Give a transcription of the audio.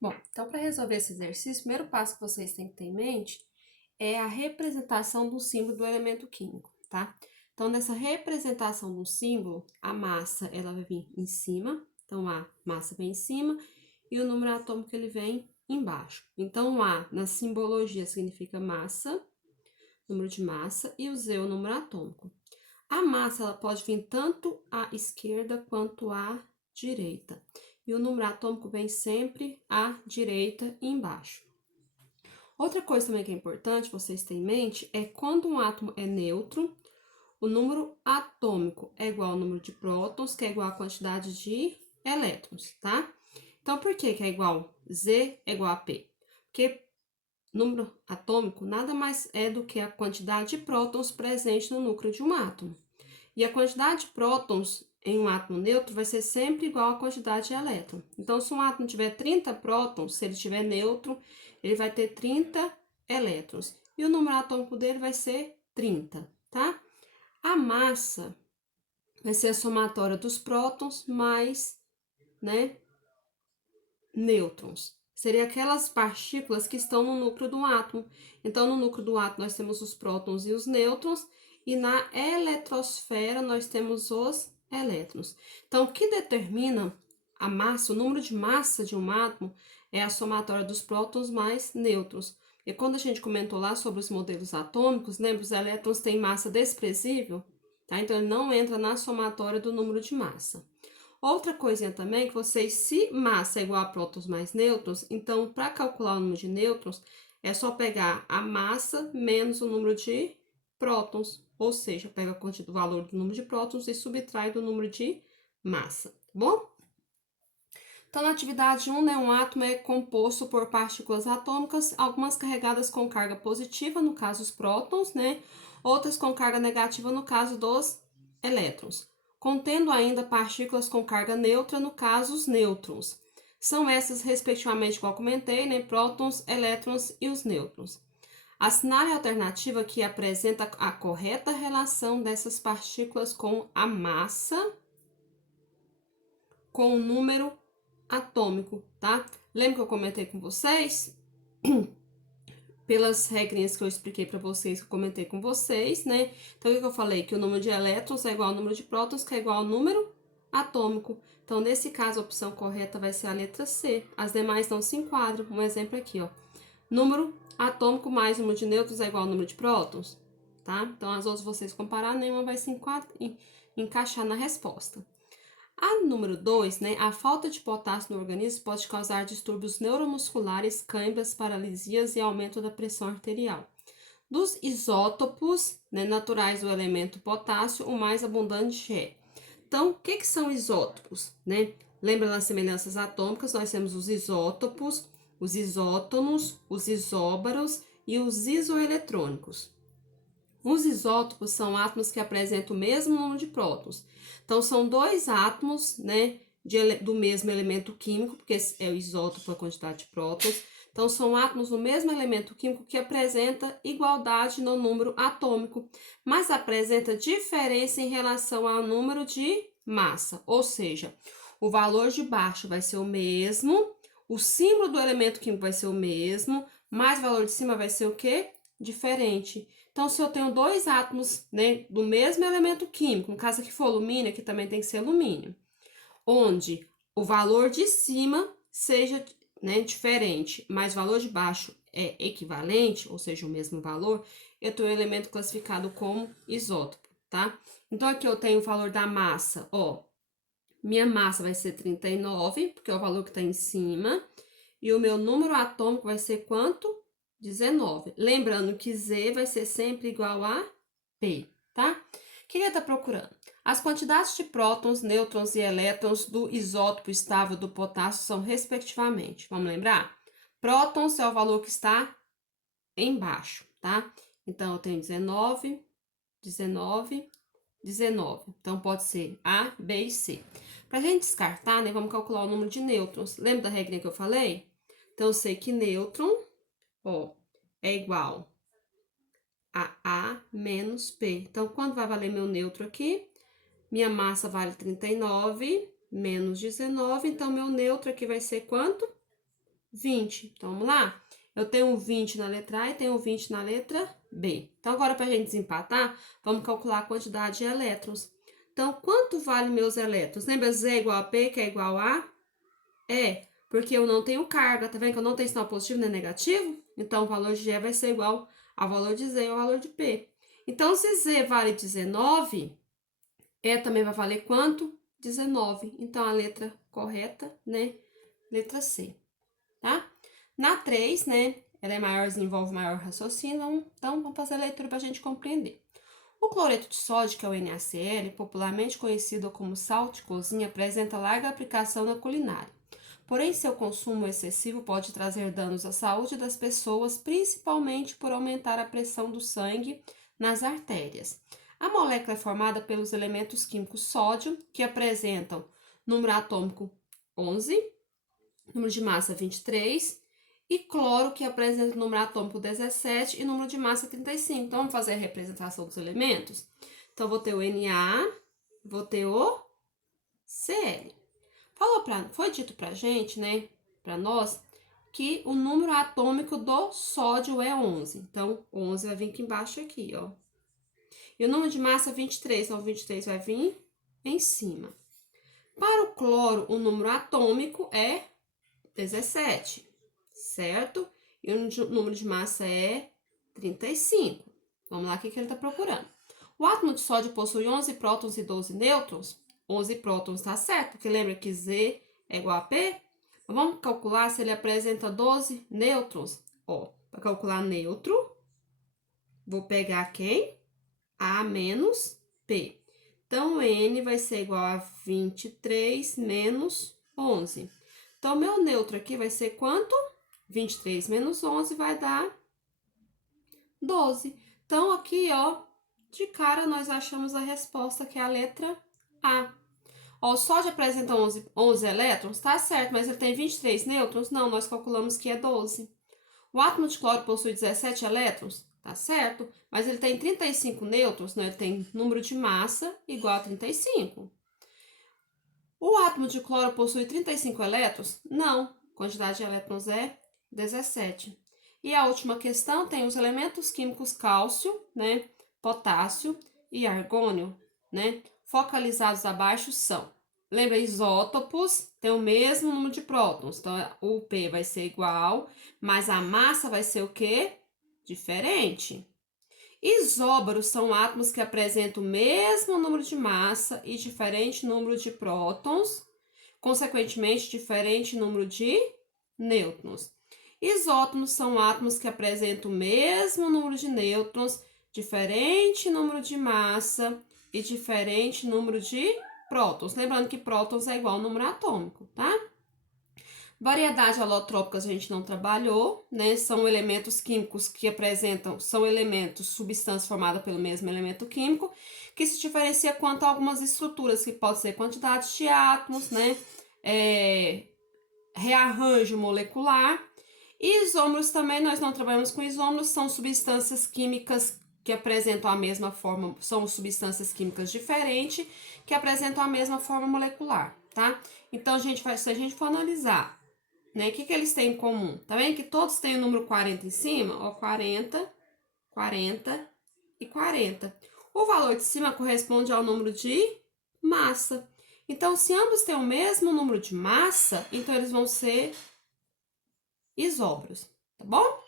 Bom, então para resolver esse exercício, o primeiro passo que vocês têm que ter em mente é a representação do símbolo do elemento químico, tá? Então, nessa representação do símbolo, a massa ela vai vir em cima, então a massa vem em cima e o número atômico ele vem embaixo. Então, o A na simbologia significa massa, número de massa, e o Z o número atômico. A massa ela pode vir tanto à esquerda quanto à direita. E o número atômico vem sempre à direita e embaixo. Outra coisa também que é importante vocês terem em mente é quando um átomo é neutro, o número atômico é igual ao número de prótons, que é igual à quantidade de elétrons, tá? Então, por que é igual? Z é igual a P? Porque número atômico nada mais é do que a quantidade de prótons presente no núcleo de um átomo. E a quantidade de prótons em um átomo neutro vai ser sempre igual à quantidade de elétrons. Então, se um átomo tiver 30 prótons, se ele estiver neutro, ele vai ter 30 elétrons. E o número atômico dele vai ser 30, tá? A massa vai ser a somatória dos prótons mais, nêutrons. Seria aquelas partículas que estão no núcleo do átomo. Então, no núcleo do átomo nós temos os prótons e os nêutrons, e na eletrosfera nós temos os elétrons. Então, o que determina a massa, o número de massa de um átomo, é a somatória dos prótons mais nêutrons. E quando a gente comentou lá sobre os modelos atômicos, lembra, os elétrons têm massa desprezível, tá? Então, ele não entra na somatória do número de massa. Outra coisinha também é que vocês, se massa é igual a prótons mais nêutrons, então para calcular o número de nêutrons, é só pegar a massa menos o número de prótons, ou seja, pega o valor do número de prótons e subtrai do número de massa, tá bom? Então, na atividade 1, um átomo é composto por partículas atômicas, algumas carregadas com carga positiva, no caso os prótons, outras com carga negativa, no caso dos elétrons, contendo ainda partículas com carga neutra, no caso os nêutrons. São essas, respectivamente, como eu comentei, prótons, elétrons e os nêutrons. Assinale a alternativa que apresenta a correta relação dessas partículas com a massa, com o número atômico, tá? Lembra que eu comentei com vocês? Pelas regrinhas que eu expliquei para vocês, que eu comentei com vocês, Então, o que eu falei? Que o número de elétrons é igual ao número de prótons, que é igual ao número atômico. Então, nesse caso, a opção correta vai ser a letra C. As demais não se enquadram. Um exemplo aqui, ó. Número atômico mais número de nêutrons é igual ao número de prótons, tá? Então, as outras vocês comparar, nenhuma vai se encaixar na resposta. A número 2, a falta de potássio no organismo pode causar distúrbios neuromusculares, câimbras, paralisias e aumento da pressão arterial. Dos isótopos naturais do elemento potássio, o mais abundante é. Então, o que são isótopos? Lembra das semelhanças atômicas? Nós temos os isótopos, os isótonos, os isóbaros e os isoeletrônicos. Os isótopos são átomos que apresentam o mesmo número de prótons. Então, são dois átomos, do mesmo elemento químico, porque é o isótopo, a quantidade de prótons. Então, são átomos do mesmo elemento químico que apresenta igualdade no número atômico, mas apresenta diferença em relação ao número de massa. Ou seja, o valor de baixo vai ser o mesmo, o símbolo do elemento químico vai ser o mesmo, mas o valor de cima vai ser o quê? Diferente. Então, se eu tenho dois átomos, do mesmo elemento químico, no caso aqui for alumínio, aqui também tem que ser alumínio, onde o valor de cima seja, diferente, mas o valor de baixo é equivalente, ou seja, o mesmo valor, eu tenho um elemento classificado como isótopo, tá? Então, aqui eu tenho o valor da massa, ó, minha massa vai ser 39, porque é o valor que está em cima, e o meu número atômico vai ser quanto? 19. Lembrando que Z vai ser sempre igual a P, tá? O que ele está procurando? As quantidades de prótons, nêutrons e elétrons do isótopo estável do potássio são respectivamente. Vamos lembrar? Prótons é o valor que está embaixo, tá? Então, eu tenho 19, 19, 19. Então, pode ser A, B e C. Para a gente descartar, vamos calcular o número de nêutrons. Lembra da regra que eu falei? Então, eu sei que nêutron, ó, é igual a A menos P. Então, quanto vai valer meu neutro aqui? Minha massa vale 39 menos 19. Então, meu neutro aqui vai ser quanto? 20. Então, vamos lá? Eu tenho 20 na letra A e tenho 20 na letra B. Então, agora, para a gente desempatar, vamos calcular a quantidade de elétrons. Então, quanto vale meus elétrons? Lembra Z igual a P, que é igual a? É, porque eu não tenho carga, tá vendo que eu não tenho sinal positivo nem negativo? Então, o valor de G vai ser igual ao valor de Z ou ao valor de P. Então, se Z vale 19, E também vai valer quanto? 19. Então, a letra correta, né? Letra C, tá? Na 3, né? Ela é maior, envolve maior raciocínio, então vamos fazer a leitura para a gente compreender. O cloreto de sódio, que é o NaCl, popularmente conhecido como sal de cozinha, apresenta larga aplicação na culinária. Porém, seu consumo excessivo pode trazer danos à saúde das pessoas, principalmente por aumentar a pressão do sangue nas artérias. A molécula é formada pelos elementos químicos sódio, que apresentam número atômico 11, número de massa 23, e cloro, que apresenta o número atômico 17 e número de massa 35. Então, vamos fazer a representação dos elementos? Então, vou ter o Na, vou ter o Cl. Foi dito pra gente, né, pra nós, que o número atômico do sódio é 11. Então, 11 vai vir aqui embaixo aqui, ó. E o número de massa é 23, então 23 vai vir em cima. Para o cloro, o número atômico é 17, certo? E o número de massa é 35. Vamos lá, o que ele está procurando. O átomo de sódio possui 11 prótons e 12 nêutrons. 11 prótons está certo, porque lembra que Z é igual a P? Então, vamos calcular se ele apresenta 12 nêutrons. Ó, para calcular nêutro, vou pegar quem? A menos P. Então, N vai ser igual a 23 menos 11. Então, meu neutro aqui vai ser quanto? 23 menos 11 vai dar 12. Então, aqui, ó, de cara, nós achamos a resposta, que é a letra A. Ó, o sódio apresenta 11 elétrons, tá certo, mas ele tem 23 nêutrons? Não, nós calculamos que é 12. O átomo de cloro possui 17 elétrons? Tá certo, mas ele tem 35 nêutrons, né? Ele tem número de massa igual a 35. O átomo de cloro possui 35 elétrons? Não, a quantidade de elétrons é 17. E a última questão tem os elementos químicos cálcio, né, potássio e argônio, né, focalizados abaixo são, lembra, isótopos, tem o mesmo número de prótons, então o P vai ser igual, mas a massa vai ser o quê? Diferente. Isóbaros são átomos que apresentam o mesmo número de massa e diferente número de prótons, consequentemente, diferente número de nêutrons. Isótonos são átomos que apresentam o mesmo número de nêutrons, diferente número de massa e diferente número de prótons. Lembrando que prótons é igual ao número atômico, tá? Variedade alotrópicas a gente não trabalhou, né? São elementos químicos que apresentam, são elementos, substâncias formadas pelo mesmo elemento químico, que se diferencia quanto a algumas estruturas, que pode ser quantidade de átomos, né? Rearranjo molecular. E isômeros também, nós não trabalhamos com isômeros, são substâncias químicas que apresentam a mesma forma, são substâncias químicas diferentes, que apresentam a mesma forma molecular, tá? Então, se a gente for analisar, né, o que eles têm em comum? Tá vendo que todos têm o número 40 em cima? Ó, 40, 40 e 40. O valor de cima corresponde ao número de massa. Então, se ambos têm o mesmo número de massa, então eles vão ser isóbaros, tá bom?